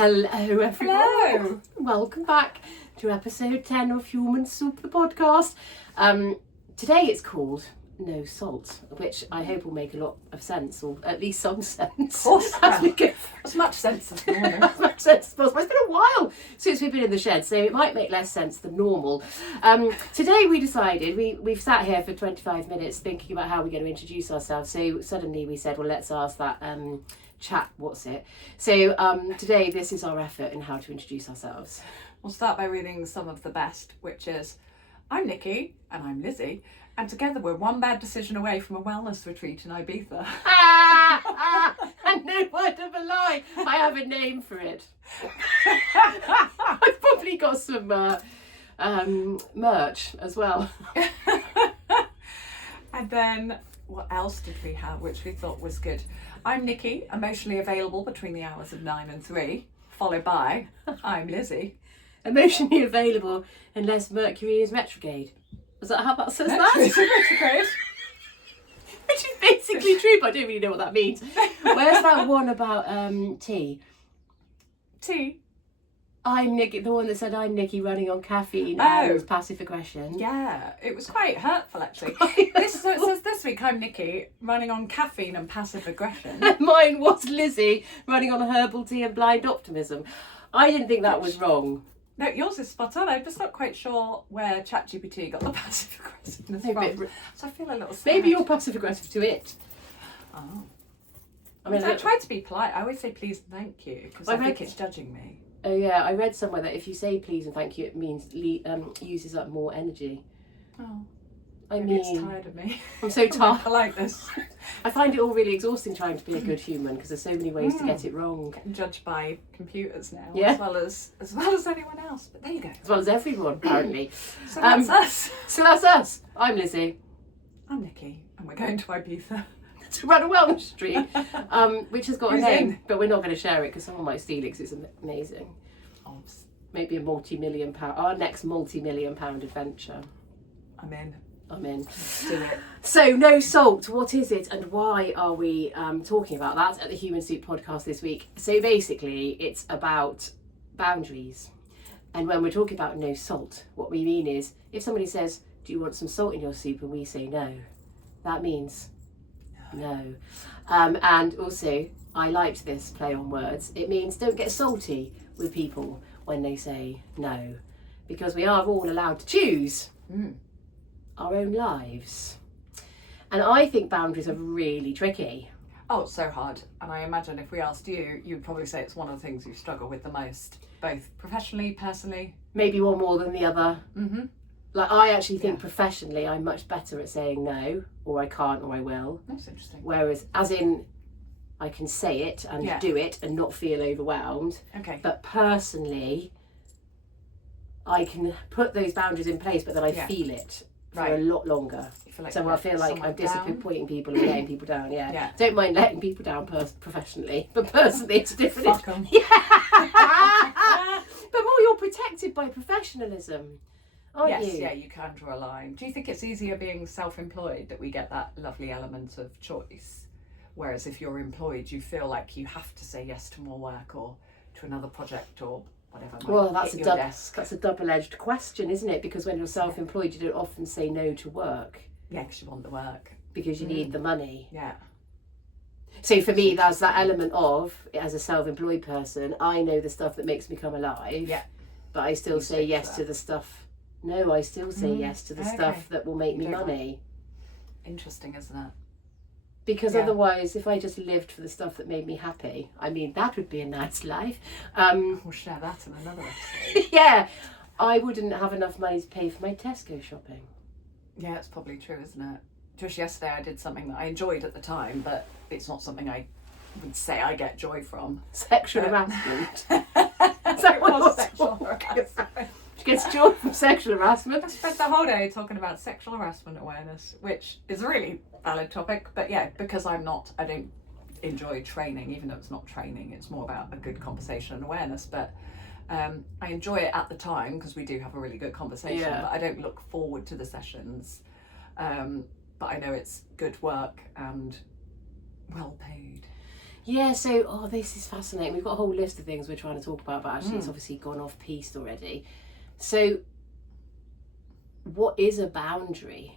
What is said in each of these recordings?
Hello everyone. Hello. Welcome back to episode 10 of Human Soup, the podcast. Today it's called No Salt, which I hope will make a lot of sense, or at least some sense. Of course. As we go. As much sense as normal. As much sense as possible. It's been a while since we've been in the shed, so it might make less sense than normal. Today we decided, we've sat here for 25 minutes thinking about how we're going to introduce ourselves, so suddenly we said, well, let's ask that chat, what's it? So today this is our effort in how to introduce ourselves. We'll start by reading some of the best, which is, I'm Nicki and I'm Lizzie, and together we're one bad decision away from a wellness retreat in Ibiza. And no word of a lie, I have a name for it. I've probably got some merch as well. And then what else did we have which we thought was good? I'm Nicki, emotionally available between the hours of 9 and 3, followed by I'm Lizzie. Emotionally available unless Mercury is retrograde. Is that how that says Mercury is that? retrograde. Which is basically true, but I don't really know what that means. Where's that one about tea? Tea? I'm Nicki, the one that said I'm Nicki running on caffeine Oh. and passive aggression. Yeah, it was quite hurtful actually. So it says this week I'm Nicki, running on caffeine and passive aggression. Mine was Lizzie running on herbal tea and blind optimism. I didn't think that was wrong. No, yours is spot on. I'm just not quite sure where ChatGPT got the passive aggressiveness from. So I feel a little sad. Maybe you're passive aggressive to it. Oh. I mean, I try to be polite. I always say please and thank you because I think it's judging me. Oh yeah, I read somewhere that if you say please and thank you, it means uses up more energy. Oh. I Maybe mean, it's tired of me. I'm so tired. Politeness. I find it all really exhausting trying to be a good human because there's so many ways to get it wrong. Getting judged by computers now, Yeah. as well as anyone else. But there you go. As well as everyone, apparently. So that's us. So that's us. I'm Lizzie. I'm Nicki, and we're going to Ibiza. To run a wellness retreat, which has got Who's a name, in? but we're not going to share it because someone might steal it because it's amazing. Obs. Maybe a multi-million pound, our next multi-million pound adventure. I'm in. I'm in. Let's do it. So, no salt, what is it and why are we talking about that at the Human Soup podcast this week? So basically, it's about boundaries. And when we're talking about no salt, what we mean is, if somebody says, do you want some salt in your soup? And we say no, that means no. And also, I liked this play on words. It means don't get salty with people when they say no, because we are all allowed to choose our own lives. And I think boundaries are really tricky. Oh, it's so hard. And I imagine if we asked you, you'd probably say it's one of the things you struggle with the most, both professionally, personally. Maybe one more than the other. Mm-hmm. Like, I actually think professionally I'm much better at saying no, or I can't, or I will. That's interesting. Whereas, as in, I can say it and do it and not feel overwhelmed. Okay. But personally, I can put those boundaries in place, but then I feel it for a lot longer. Like so I feel like I'm disappointing people and letting people down. Yeah. Don't mind letting people down professionally, but personally it's different. Fuck 'em. Yeah. But more, you're protected by professionalism, aren't you? Yes, yeah, you can draw a line. Do you think it's easier being self-employed that we get that lovely element of choice? Whereas if you're employed, you feel like you have to say yes to more work or to another project or whatever. Well, that's that's a double-edged question, isn't it? Because when you're self-employed, you don't often say no to work. Yeah, because you want the work. Because you need the money. Yeah. So for me, that's that element of, as a self-employed person, I know the stuff that makes me come alive. Yeah. But I still say yes to the stuff. No, I still say yes to the stuff that will make me money. Interesting, isn't it? Because otherwise, if I just lived for the stuff that made me happy, I mean, that would be a nice life. We'll share that in another episode. Yeah. I wouldn't have enough money to pay for my Tesco shopping. Yeah, it's probably true, isn't it? Just yesterday I did something that I enjoyed at the time, but it's not something I would say I get joy from. Sexual harassment. Is that what sexual harassment? She gets joy from sexual harassment. I spent the whole day talking about sexual harassment awareness, which is a really valid topic, but yeah, because I don't enjoy training, even though it's not training, it's more about a good conversation and awareness, but I enjoy it at the time because we do have a really good conversation, but I don't look forward to the sessions, but I know it's good work and well paid. Yeah, so, this is fascinating. We've got a whole list of things we're trying to talk about, but actually it's obviously gone off piste already. So, what is a boundary?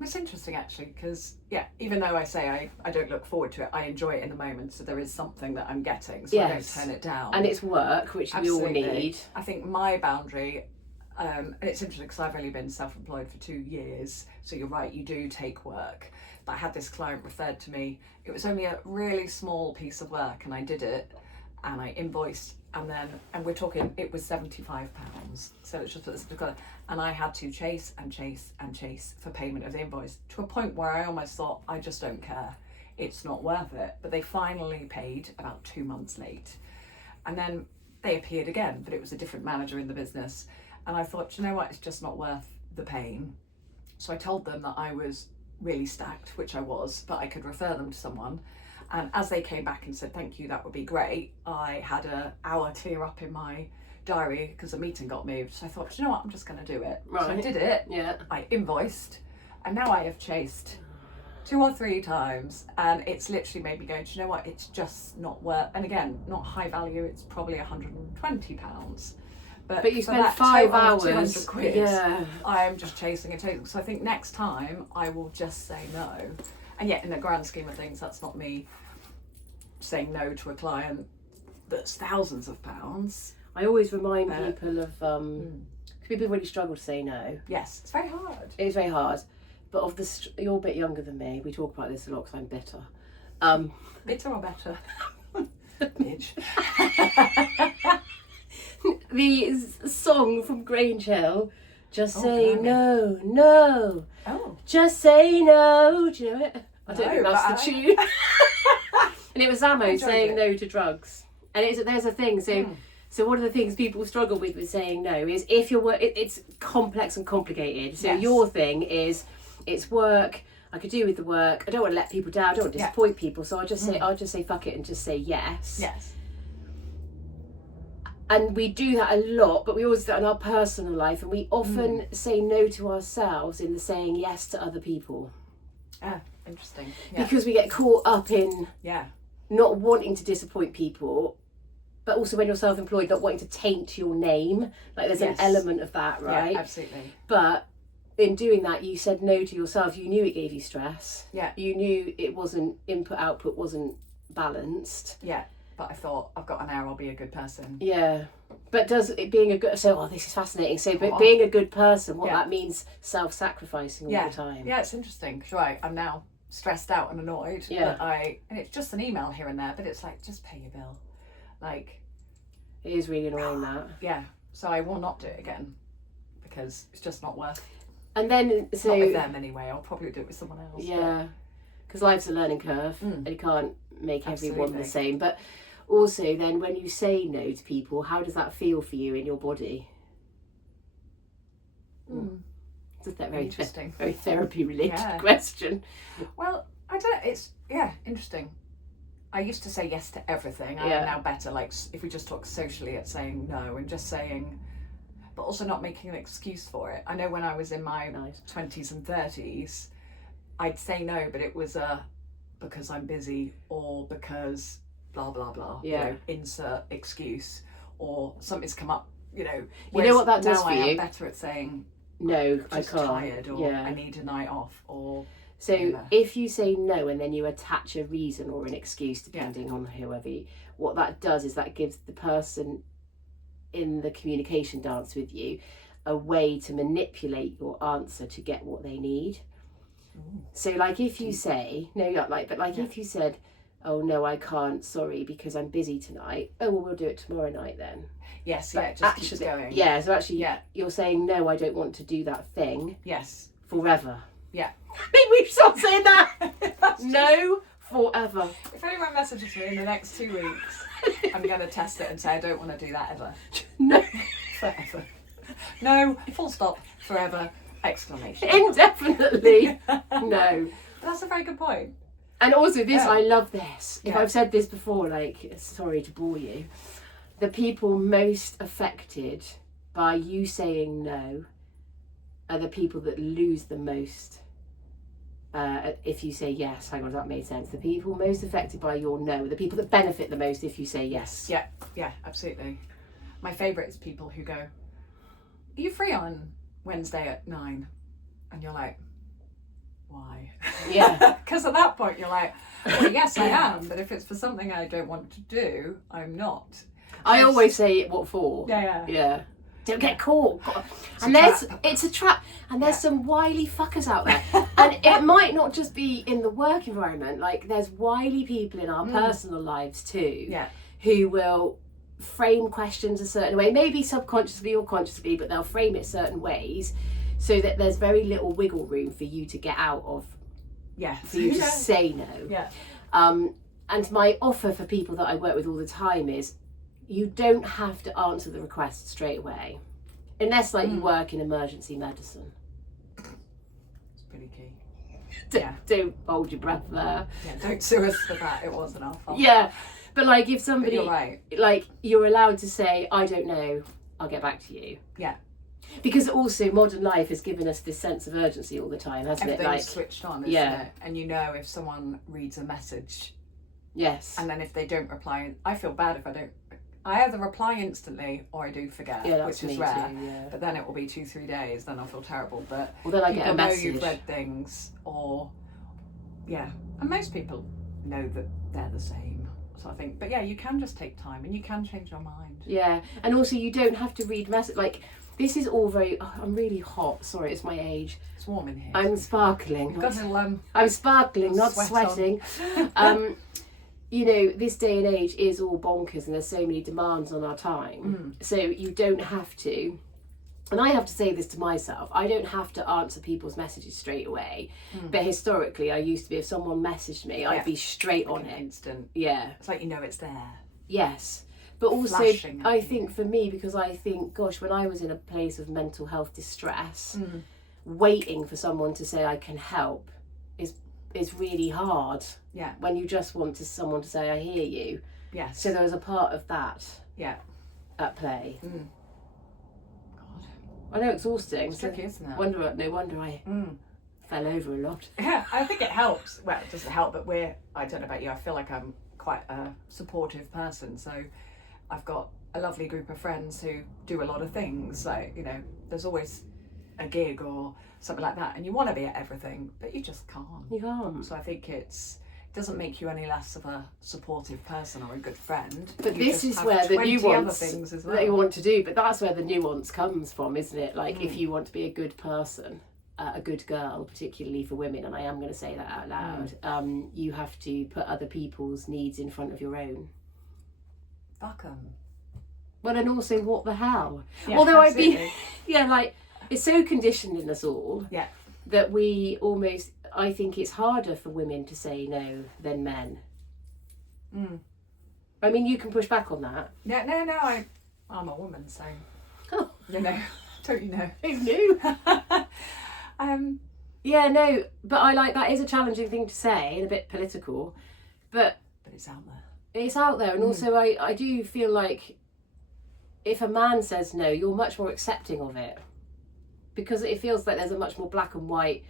It's interesting actually, because even though I say I don't look forward to it, I enjoy it in the moment, so there is something that I'm getting, so I don't turn it down. And it's work, which Absolutely. we all need. I think my boundary, and it's interesting because I've only been self-employed for 2 years, so you're right, you do take work. But I had this client referred to me, it was only a really small piece of work, and I did it, and I invoiced, and we're talking, it was £75. So let's just put this together. And I had to chase and chase and chase for payment of the invoice, to a point where I almost thought, I just don't care. It's not worth it. But they finally paid about 2 months late. And then they appeared again, but it was a different manager in the business. And I thought, you know what, it's just not worth the pain. So I told them that I was really stacked, which I was, but I could refer them to someone. And as they came back and said, thank you, that would be great, I had an hour clear up in my diary because a meeting got moved. So I thought, you know what, I'm just going to do it. Right. So I did it. Yeah. I invoiced, and now I have chased 2 or 3 times, and it's literally made me go, do you know what, it's just not worth, and again, not high value, it's probably £120. But you for spent that 5 hours. 200 quid, Yeah. I am just chasing and chasing. So I think next time I will just say no. And yet in the grand scheme of things, that's not me saying no to a client that's thousands of pounds. I always remind people of, people really struggle to say no. Yes, it's very hard. It's very hard. But you're a bit younger than me. We talk about this a lot because I'm bitter. Bitter or better? Bitch. The song from Grange Hill, just say no, no. Oh. Just say no. Do you know it? I don't No, think that's the tune. And it was Zamo saying no to drugs. And there's a thing. So one of the things people struggle with saying no is if it's complex and complicated. So your thing is it's work. I could do with the work. I don't want to let people down. I don't want to disappoint people. So I'll just say fuck it and just say yes. Yes. And we do that a lot, but we always do that in our personal life, and we often say no to ourselves in the saying yes to other people. Ah, interesting. Yeah. Because we get caught up in Yeah. not wanting to disappoint people, but also when you're self-employed, not wanting to taint your name. Like there's an element of that, right? Yeah, absolutely. But in doing that, you said no to yourself. You knew it gave you stress. Yeah. You knew it wasn't, output wasn't balanced. Yeah. But I thought, I've got an hour, I'll be a good person. Yeah. But does it being a good... So, this is fascinating. So, but being a good person, what that means, self-sacrificing all the time. Yeah, it's interesting. Because, right, I'm now stressed out and annoyed. Yeah. And it's just an email here and there, but it's like, just pay your bill. Like... It is really annoying, that. Yeah. So I will not do it again. Because it's just not worth... And then... So, not with them anyway. I'll probably do it with someone else. Yeah. Because life's a learning curve. And you can't make everyone Absolutely. the same. But... Also, then, when you say no to people, how does that feel for you in your body? It's a very interesting, very therapy-related question. Well, I don't. It's interesting. I used to say yes to everything. I'm now better. Like if we just talk socially, at saying no and just saying, but also not making an excuse for it. I know when I was in my 20s and 30s, I'd say no, but it was because I'm busy or because. Blah blah blah. Yeah. You know, insert excuse or something's come up. You know. You know what that does now for I you? am better at saying no. I just can't. tired or I need a night off or. So if you say no and then you attach a reason or an excuse depending on whoever, what that does is that gives the person in the communication dance with you a way to manipulate your answer to get what they need. So like if you say if you said, oh no, I can't, sorry, because I'm busy tonight. Oh well, we'll do it tomorrow night then. Yes, but it just keeps going. Yeah, so actually you're saying no, I don't want to do that thing. Yes. Forever. Yeah. Maybe we should stop saying that. No, forever. If anyone messages me in the next 2 weeks, I'm going to test it and say I don't want to do that ever. No. Forever. No, full stop, forever, exclamation. Indefinitely. No. But that's a very good point. And also this, I love this. If I've said this before, like, sorry to bore you, the people most affected by you saying no are the people that lose the most if you say yes. Hang on, does that make sense? The people most affected by your no, the people that benefit the most if you say yes. Yeah, absolutely. My favourite is people who go, "Are you free on Wednesday at 9?" And you're like, why? Yeah. Because at that point you're like, well, yes, I am, but if it's for something I don't want to do, I'm not. I always say, what for? Yeah. Don't get caught. It's a trap. And there's some wily fuckers out there. And it might not just be in the work environment. Like, there's wily people in our personal lives too. Yeah. Who will frame questions a certain way, maybe subconsciously or consciously, but they'll frame it certain ways so that there's very little wiggle room for you to get out of. Yes. For you to say no. Yeah. And my offer for people that I work with all the time is, you don't have to answer the request straight away, unless you work in emergency medicine. It's pretty key. Don't hold your breath there. Yeah, don't sue us for that. It wasn't our fault. Yeah, but if somebody, but you're right. You're allowed to say, I don't know, I'll get back to you. Yeah. Because also modern life has given us this sense of urgency all the time, hasn't it? Everything's switched on, isn't it? And you know if someone reads a message. Yes. And then if they don't reply, I feel bad if I don't. I either reply instantly or I do forget, that's which is me rare. too, yeah. But then it will be 2-3 days, then I'll feel terrible. But then I get a message. People know you've read things, and most people know that they're the same. So I think, but you can just take time and you can change your mind. Yeah, and also you don't have to read message. This is all very. Oh, I'm really hot. Sorry, it's my age. It's warm in here. I'm sparkling. You've got a I'm sparkling, not sweating. This day and age is all bonkers, and there's so many demands on our time. So you don't have to. And I have to say this to myself. I don't have to answer people's messages straight away. But historically, I used to be. If someone messaged me, I'd be straight on it. Instant. Yeah. It's like it's there. Yes. But also, I think for me, because I think, gosh, when I was in a place of mental health distress, waiting for someone to say I can help is really hard. Yeah. When you just want someone to say I hear you. Yes. So there was a part of that. Yeah. At play. God. I know, exhausting. It's tricky, isn't it? No wonder I fell over a lot. Yeah, I think it helps. Well, it doesn't help, but I don't know about you, I feel like I'm quite a supportive person, so I've got a lovely group of friends who do a lot of things. There's always a gig or something like that, and you want to be at everything, but you just can't. You can't. So I think it doesn't make you any less of a supportive person or a good friend. But this is where the nuance that you want to do. But that's where the nuance comes from, isn't it? If you want to be a good person, a good girl, particularly for women, and I am going to say that out loud, you have to put other people's needs in front of your own. Fuck 'em. Well, and also, what the hell? Yeah, although absolutely. It's so conditioned in us all that we almost, I think it's harder for women to say no than men. I mean, you can push back on that. No, I'm a woman, so don't you know? Who knew? But I that is a challenging thing to say and a bit political, but it's out there. It's out there, and also I do feel like if a man says no, you're much more accepting of it, because it feels like there's a much more black and white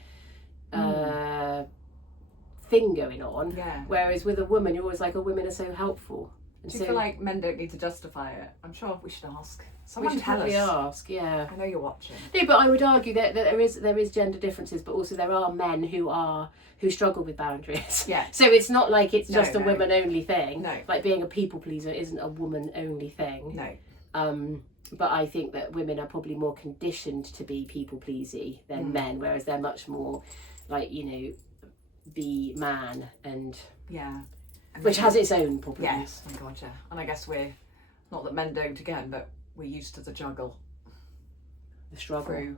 thing going on. Yeah. Whereas with a woman, you're always like, women are so helpful. And do you feel like men don't need to justify it? I'm sure we should ask. Someone we should tell probably us. Ask, yeah. I know you're watching. No, but I would argue that there is gender differences, but also there are men who struggle with boundaries. Yeah. So it's not like it's just a women only thing. No. Like being a people pleaser isn't a woman only thing. No. But I think that women are probably more conditioned to be people pleasy than men, whereas they're much more be man and which has its own problems. Yes, oh God, yeah. And I guess we're not that men don't again, but we're used to the juggle, the struggle. Through,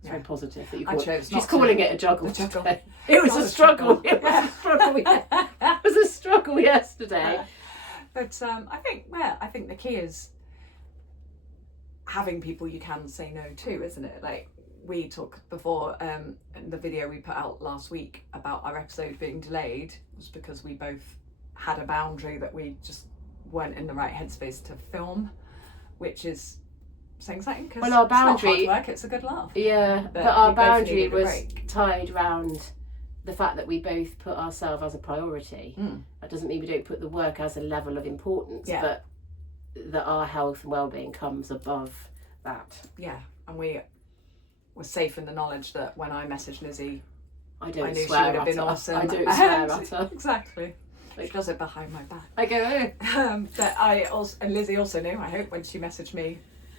it's very positive that you call it. She's calling it a juggle. Today. It was a struggle. It was a struggle. It was a struggle yesterday. But I think the key is having people you can say no to, isn't it? Like we talked before in the video we put out last week about our episode being delayed was because we both had a boundary that we just weren't in the right headspace to film, which is saying something, because our boundary, it's not hard work, it's a good laugh. Yeah, but our boundary was tied round the fact that we both put ourselves as a priority. That doesn't mean we don't put the work as a level of importance, but that our health and well-being comes above that. Yeah, and we were safe in the knowledge that when I messaged Lizzie, I knew she swear would have at been her. awesome. I don't swear at her. Exactly. She does it behind my back. I go, But I also, and Lizzie also knew, I hope, when she messaged me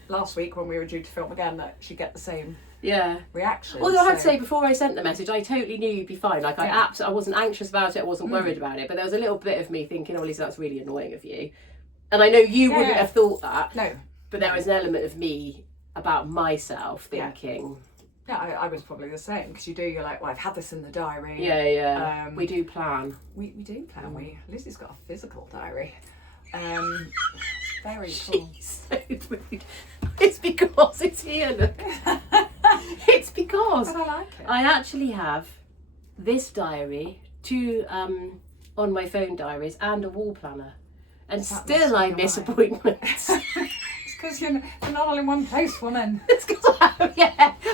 last week when we were due to film again, that she'd get the same reaction. Although I had to say, before I sent the message, I totally knew you'd be fine. Like, I wasn't anxious about it, I wasn't worried about it, but there was a little bit of me thinking, oh, Lizzie, that's really annoying of you. And I know you wouldn't have thought that. No. But there was an element of me about myself thinking... Yeah, I was probably the same, because you're like, well, I've had this in the diary. Yeah. We do plan. We do plan. Lizzie's got a physical diary. Very cool. She's so rude. It's because it's here, look. It's because but I like it. I actually have this diary, 2 on my phone diaries, and a wall planner. And still I miss appointments. It's because you're not all in one place, woman. It's because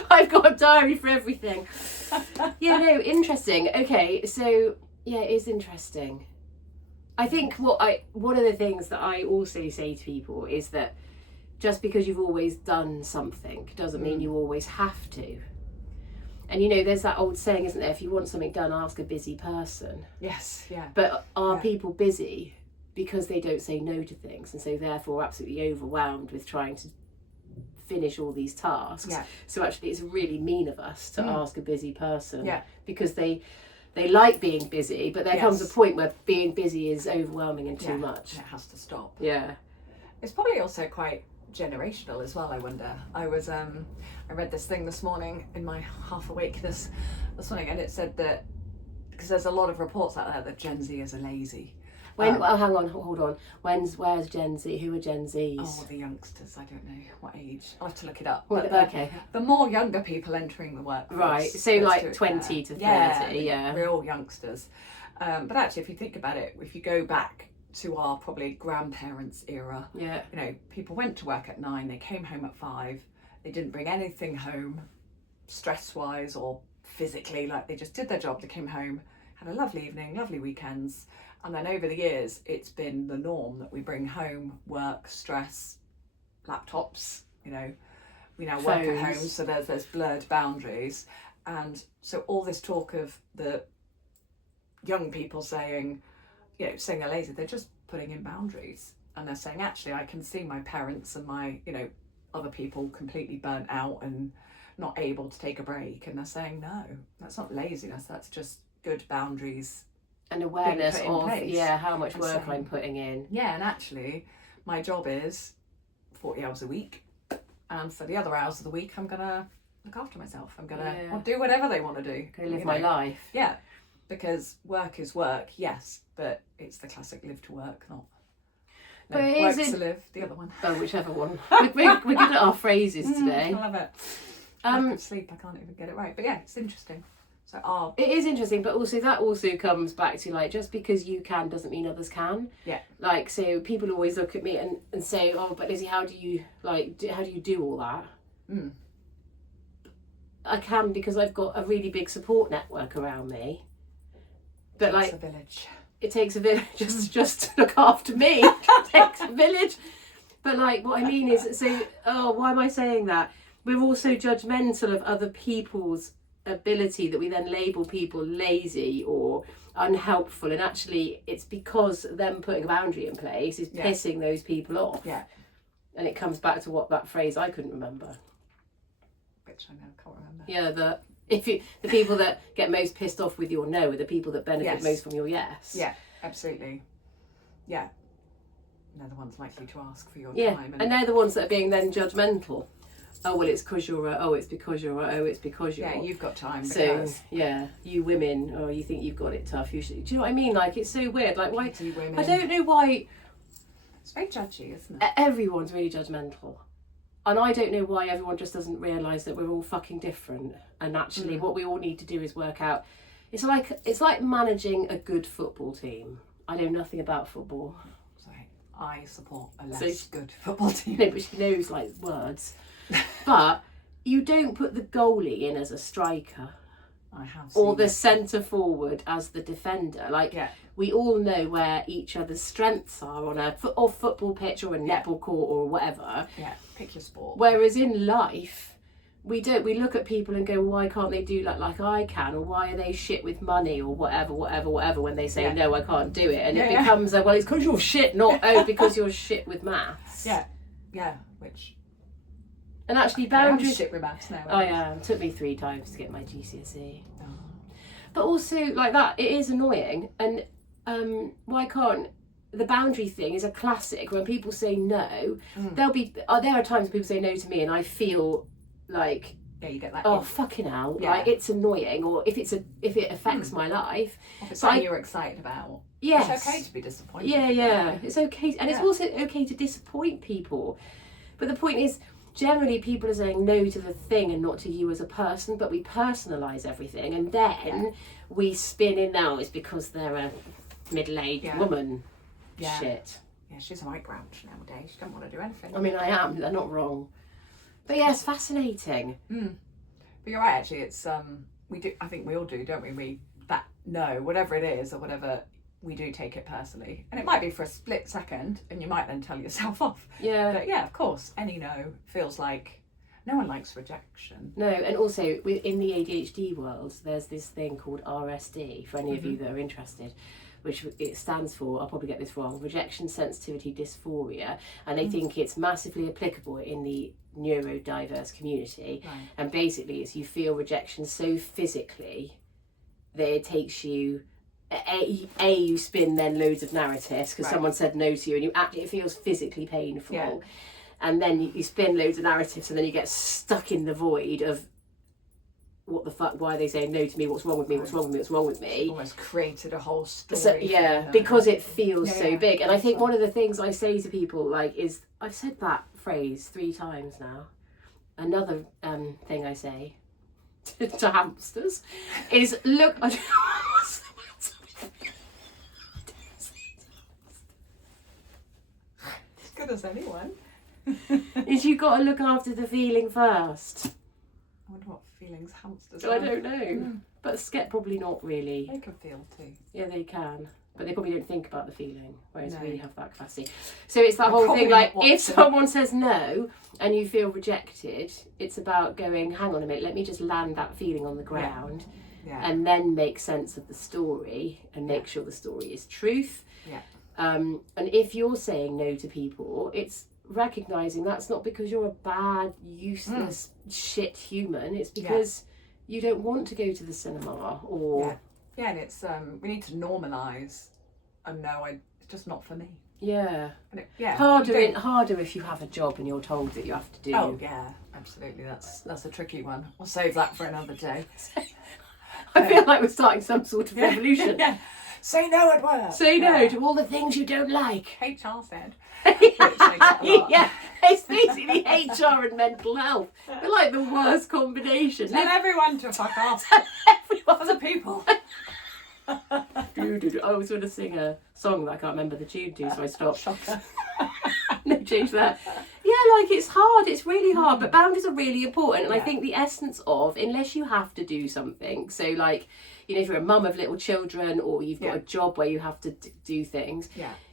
I've got a diary for everything. Interesting. Okay, so it is interesting. I think one of the things that I also say to people is that just because you've always done something doesn't mean you always have to. And there's that old saying, isn't there? If you want something done, ask a busy person. Yes, yeah. But are people busy because they don't say no to things, and so therefore absolutely overwhelmed with trying to finish all these tasks? Yeah. So actually it's really mean of us to ask a busy person because they like being busy, but there comes a point where being busy is overwhelming and too much. It has to stop. Yeah. It's probably also quite generational as well, I wonder. I read this thing this morning in my half awakeness this morning, and it said that, because there's a lot of reports out there that Gen Zers are lazy. Hang on, hold on. Where's Gen Z? Who are Gen Zs? Oh, the youngsters. I don't know what age. I'll have to look it up. Okay. The more younger people entering the workforce. Right. So like 20 to 30. Yeah. Real youngsters. But actually, if you think about it, if you go back to our probably grandparents' era, people went to work at 9. They came home at 5. They didn't bring anything home, stress-wise or physically. Like, they just did their job. They came home, had a lovely evening, lovely weekends. And then over the years, it's been the norm that we bring home work, stress, laptops, we now Phones. work at home, so there's blurred boundaries. And so all this talk of the young people saying they're lazy, they're just putting in boundaries. And they're saying, actually, I can see my parents and my, other people completely burnt out and not able to take a break. And they're saying, no, that's not laziness, that's just good boundaries. And awareness of how much work I'm putting in. Yeah, and actually my job is 40 hours a week, and for the other hours of the week I'm gonna look after myself. I'm gonna do whatever they want to do. Go live my life. Yeah, because work is work, yes, but it's the classic live to work, not work to live, the other one. Oh, whichever one. We're good at our phrases today. I love it. Lack of sleep, I can't even get it right. But yeah, it's interesting. So it is interesting, but also that also comes back to, like, just because you can doesn't mean others can. Yeah. Like, so people always look at me and say, oh, but Lizzie, how do you do all that? I can, because I've got a really big support network around me. But it takes a village. It takes a village just to look after me. It takes a village. But like, what I mean is, why am I saying that? We're also judgmental of other people's ability, that we then label people lazy or unhelpful, and actually it's because them putting a boundary in place is pissing those people off. Yeah. And it comes back to that phrase I couldn't remember. Which I now can't remember. Yeah, the people that get most pissed off with your no are the people that benefit most from your yes. Yeah, absolutely. Yeah. They're the ones likely to ask for your time. And they're the ones that are being then judgmental. Oh, well, it's because you're it's because you're it's because you're you've got time. So you women, you think you've got it tough, you should. Do you know what I mean? Like, it's so weird. Like, why? Women. I don't know why. It's very judgy, isn't it? Everyone's really judgmental, and I don't know why everyone just doesn't realise that we're all fucking different. And actually, what we all need to do is work out. It's like managing a good football team. I know nothing about football. Sorry, I support a less good football team. No, but she knows like words. But you don't put the goalie in as a striker. I have seen or the it. centre forward as the defender. Like, we all know where each other's strengths are on a football pitch or a netball court or whatever. Yeah, pick your sport. Whereas in life, we don't. We look at people and go, why can't they do like I can? Or why are they shit with money or whatever, when they say, no, I can't do it. And it becomes, well, it's because you're shit, not, because you're shit with maths. Yeah, which... And actually boundaries... I'm shit with maths now. I am. It took me 3 times to get my GCSE. But also, like that, it is annoying. And why can't... The boundary thing is a classic. When people say no, there are times people say no to me and I feel like... Yeah, you get that. Oh, fucking hell. Yeah. Like, it's annoying. Or if it affects my life. If it's something you're excited about. Yes. It's okay to be disappointed. Yeah. It's okay. And it's also okay to disappoint people. But the point is... Generally, people are saying no to the thing and not to you as a person, but we personalise everything, and then we spin in now it's because they're a middle-aged woman. Shit. Yeah, she's a white grouch nowadays. She don't want to do anything. I mean, I am. They're not wrong. But yeah, it's fascinating. But you're right. Actually, it's we do. I think we all do, don't we? We that no, whatever it is or whatever. We do take it personally, and it might be for a split second, and you might then tell yourself off. Yeah. But yeah, of course, any no feels like no one likes rejection. No, and also in the ADHD world, there's this thing called RSD, for any of you that are interested, which it stands for, I'll probably get this wrong, rejection sensitivity dysphoria, and they think it's massively applicable in the neurodiverse community. Right. And basically, it's you feel rejection so physically that it takes you... you spin then loads of narratives because someone said no to you and it feels physically painful, and then you spin loads of narratives and then you get stuck in the void of what the fuck, why are they saying no to me, what's wrong with me, what's wrong with me. Almost created a whole story. So, because it feels so big. And I think one of the things I say to people like is, I've said that phrase 3 times now. Another thing I say to hamsters is, look, I don't know as good as anyone. is you got to look after the feeling first. I wonder what feelings hamsters I don't know. But Sket probably not really. They can feel too. Yeah, they can. But they probably don't think about the feeling, whereas we have that capacity. So it's that whole thing, like, if someone says no and you feel rejected, it's about going, hang on a minute, let me just land that feeling on the ground and then make sense of the story and make sure the story is truth. And if you're saying no to people, it's recognising that's not because you're a bad, useless, shit human. It's because you don't want to go to the cinema or... Yeah, and it's we need to normalise. No, it's just not for me. Yeah. And harder if you have a job and you're told that you have to do. Oh yeah, absolutely. That's a tricky one. We'll save that for another day. I feel like we're starting some sort of revolution. Say no at work. Say no to all the things you don't like. HR said. Yeah, it's basically HR and mental health. They're like the worst combination. Tell everyone to fuck off. Other people. I was going to sing a song that I can't remember the tune to, so I stopped. Shocker. No, change that. Yeah, like it's hard. It's really hard, but boundaries are really important. And I think the essence of, unless you have to do something, so like, you know, if you're a mum of little children or you've got a job where you have to do things,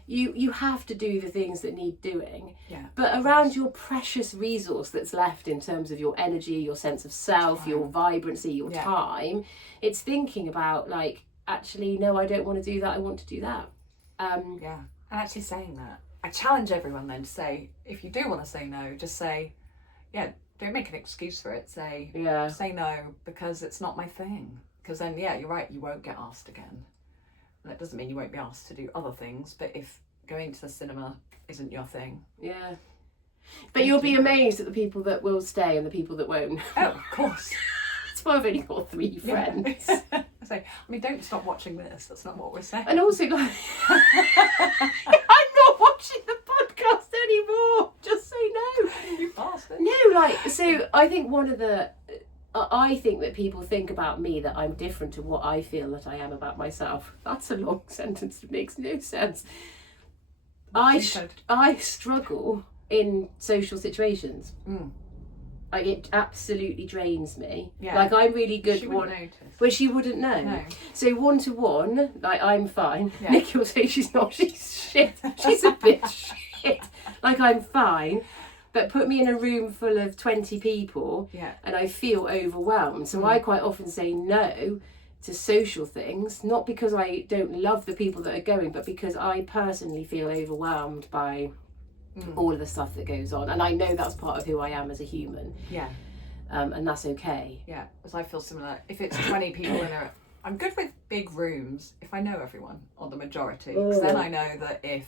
you have to do the things that need doing. But around your precious resource that's left in terms of your energy, your sense of self, your vibrancy, your time, it's thinking about like, actually, no, I don't want to do that. I want to do that. And actually saying that. I challenge everyone then to say, if you do want to say no, just say, don't make an excuse for it. Say no because it's not my thing. Because then, you're right, you won't get asked again. And that doesn't mean you won't be asked to do other things, but if going to the cinema isn't your thing. Yeah. But you'll be amazed at the people that will stay and the people that won't. Oh, of course. That's why I've only got 3 friends. Don't stop watching this. That's not what we're saying. And also, like, I'm not watching the podcast anymore. Just say no. You bastard. No, like, so I think one of the... I think that people think about me that I'm different to what I feel that I am about myself. That's a long sentence that makes no sense. I struggle in social situations. Like, it absolutely drains me. Yeah. Like, I'm really good She at wouldn't notice. Well, she wouldn't know. No. So 1-to-1, like, I'm fine. Yeah. Nicki will say she's not. She's shit. She's a bit shit. Like, I'm fine. But put me in a room full of 20 people Yeah. and I feel overwhelmed. So I quite often say no to social things, not because I don't love the people that are going, but because I personally feel overwhelmed by all of the stuff that goes on. And I know that's part of who I am as a human. Yeah. And that's okay. Yeah, as I feel similar. If it's 20 people in a... I'm good with big rooms if I know everyone, or the majority. Because then I know that if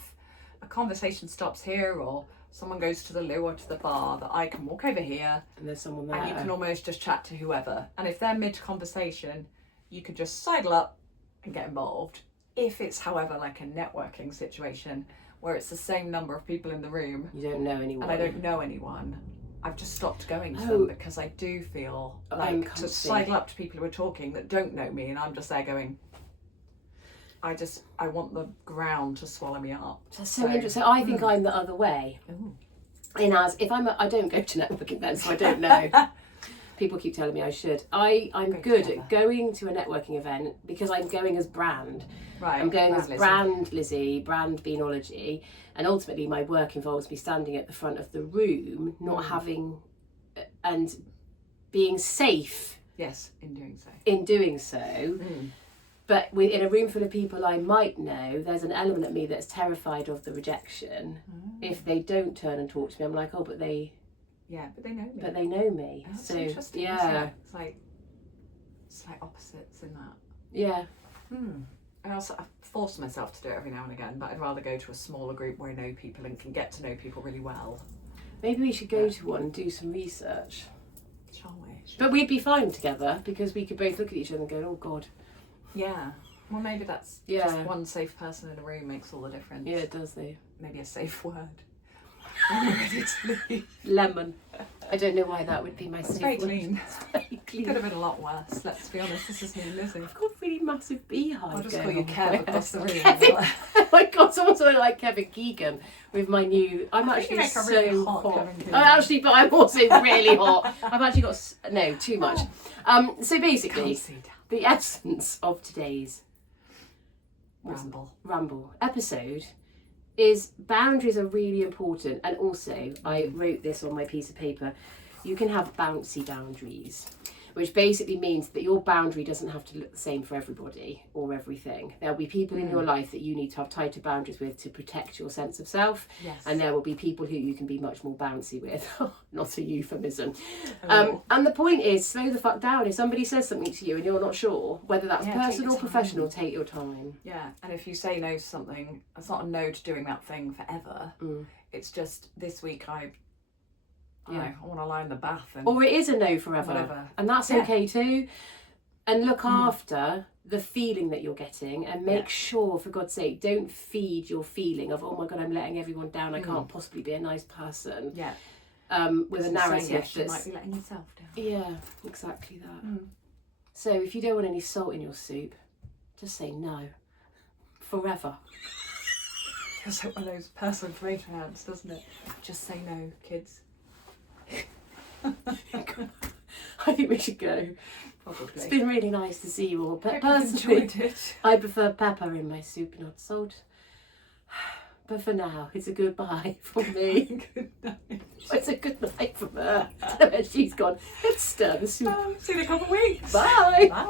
a conversation stops here or someone goes to the loo or to the bar, that I can walk over here And there's someone there. and you can almost just chat to whoever. And if they're mid-conversation, you could just sidle up and get involved. If it's, however, like a networking situation where it's the same number of people in the room You don't know anyone. and I don't know anyone, I've just stopped going to Oh. them because I do feel like Uncomfy. to sidle up to people who are talking that don't know me, and I'm just there going, I want the ground to swallow me up. That's so interesting. I think I'm the other way. Ooh. In as if I don't go to networking events, so I don't know. People keep telling me I should. I'm Go good together. at going to a networking event because I'm going as brand. Right. I'm going as Lizzie. brand Lizzie, brand Beanology, and ultimately my work involves me standing at the front of the room, not having and being safe Yes, in doing so. in doing so. But in a room full of people I might know, there's an element of me that's terrified of the rejection. If they don't turn and talk to me, I'm like, oh, but they they know me. but they know me. That's So interesting. Isn't yeah, it? It's like opposites in that. yeah. And also, I force myself to do it every now and again, but I'd rather go to a smaller group where I know people and can get to know people really well. Maybe we should go to one and do some research. Shall we? But we'd be fine together because we could both look at each other and go, oh God. Yeah. Well, maybe that's Yeah. just one safe person in a room makes all the difference. Yeah, it does though. Maybe a safe word. When you're ready to leave. Lemon. I don't know why that would be my It's safe very word. clean. It's very clean. Could have been a lot worse. Let's be honest. This is me and Lizzie. I've got a really massive beehive. I'll just going call you on. Kev across the room. Oh my God, someone sort of like Kevin Keegan with my new. I'm I think you actually make a so really hot hot. Kevin Keegan. But I'm also really hot. I've actually got no too much. So basically, Can't see down. the essence of today's Ramble. episode is boundaries are really important. And also, I wrote this on my piece of paper. You can have bouncy boundaries, which basically means that your boundary doesn't have to look the same for everybody or everything. There'll be people in your life that you need to have tighter boundaries with to protect your sense of self. Yes. And there will be people who you can be much more bouncy with. Not a euphemism. little. And the point is, slow the fuck down. If somebody says something to you and you're not sure, whether that's Yeah, take personal your or time. professional, take your time. Yeah, and if you say no to something, it's not a no to doing that thing forever. It's just this week I want to lie in the bath and Or it is a no forever. Whatever. And that's Yeah. okay too. And look after the feeling that you're getting and make sure, for God's sake, don't feed your feeling of, oh my God, I'm letting everyone down. I can't possibly be a nice person. yeah, With a saying narrative yes, you that's... might be letting yourself down. Yeah, exactly that. So if you don't want any salt in your soup, just say no. Forever. It's like one of those personal information ads, doesn't it? Just say no, kids. I think we should go. Probably. It's been really nice to see you all. But Hope you've personally, enjoyed it. I prefer pepper in my soup, not salt. But for now, it's a goodbye from me. Good night. It's a good night from her. She's gone. Let's stir the soup. See you in a couple of weeks. Bye. Bye.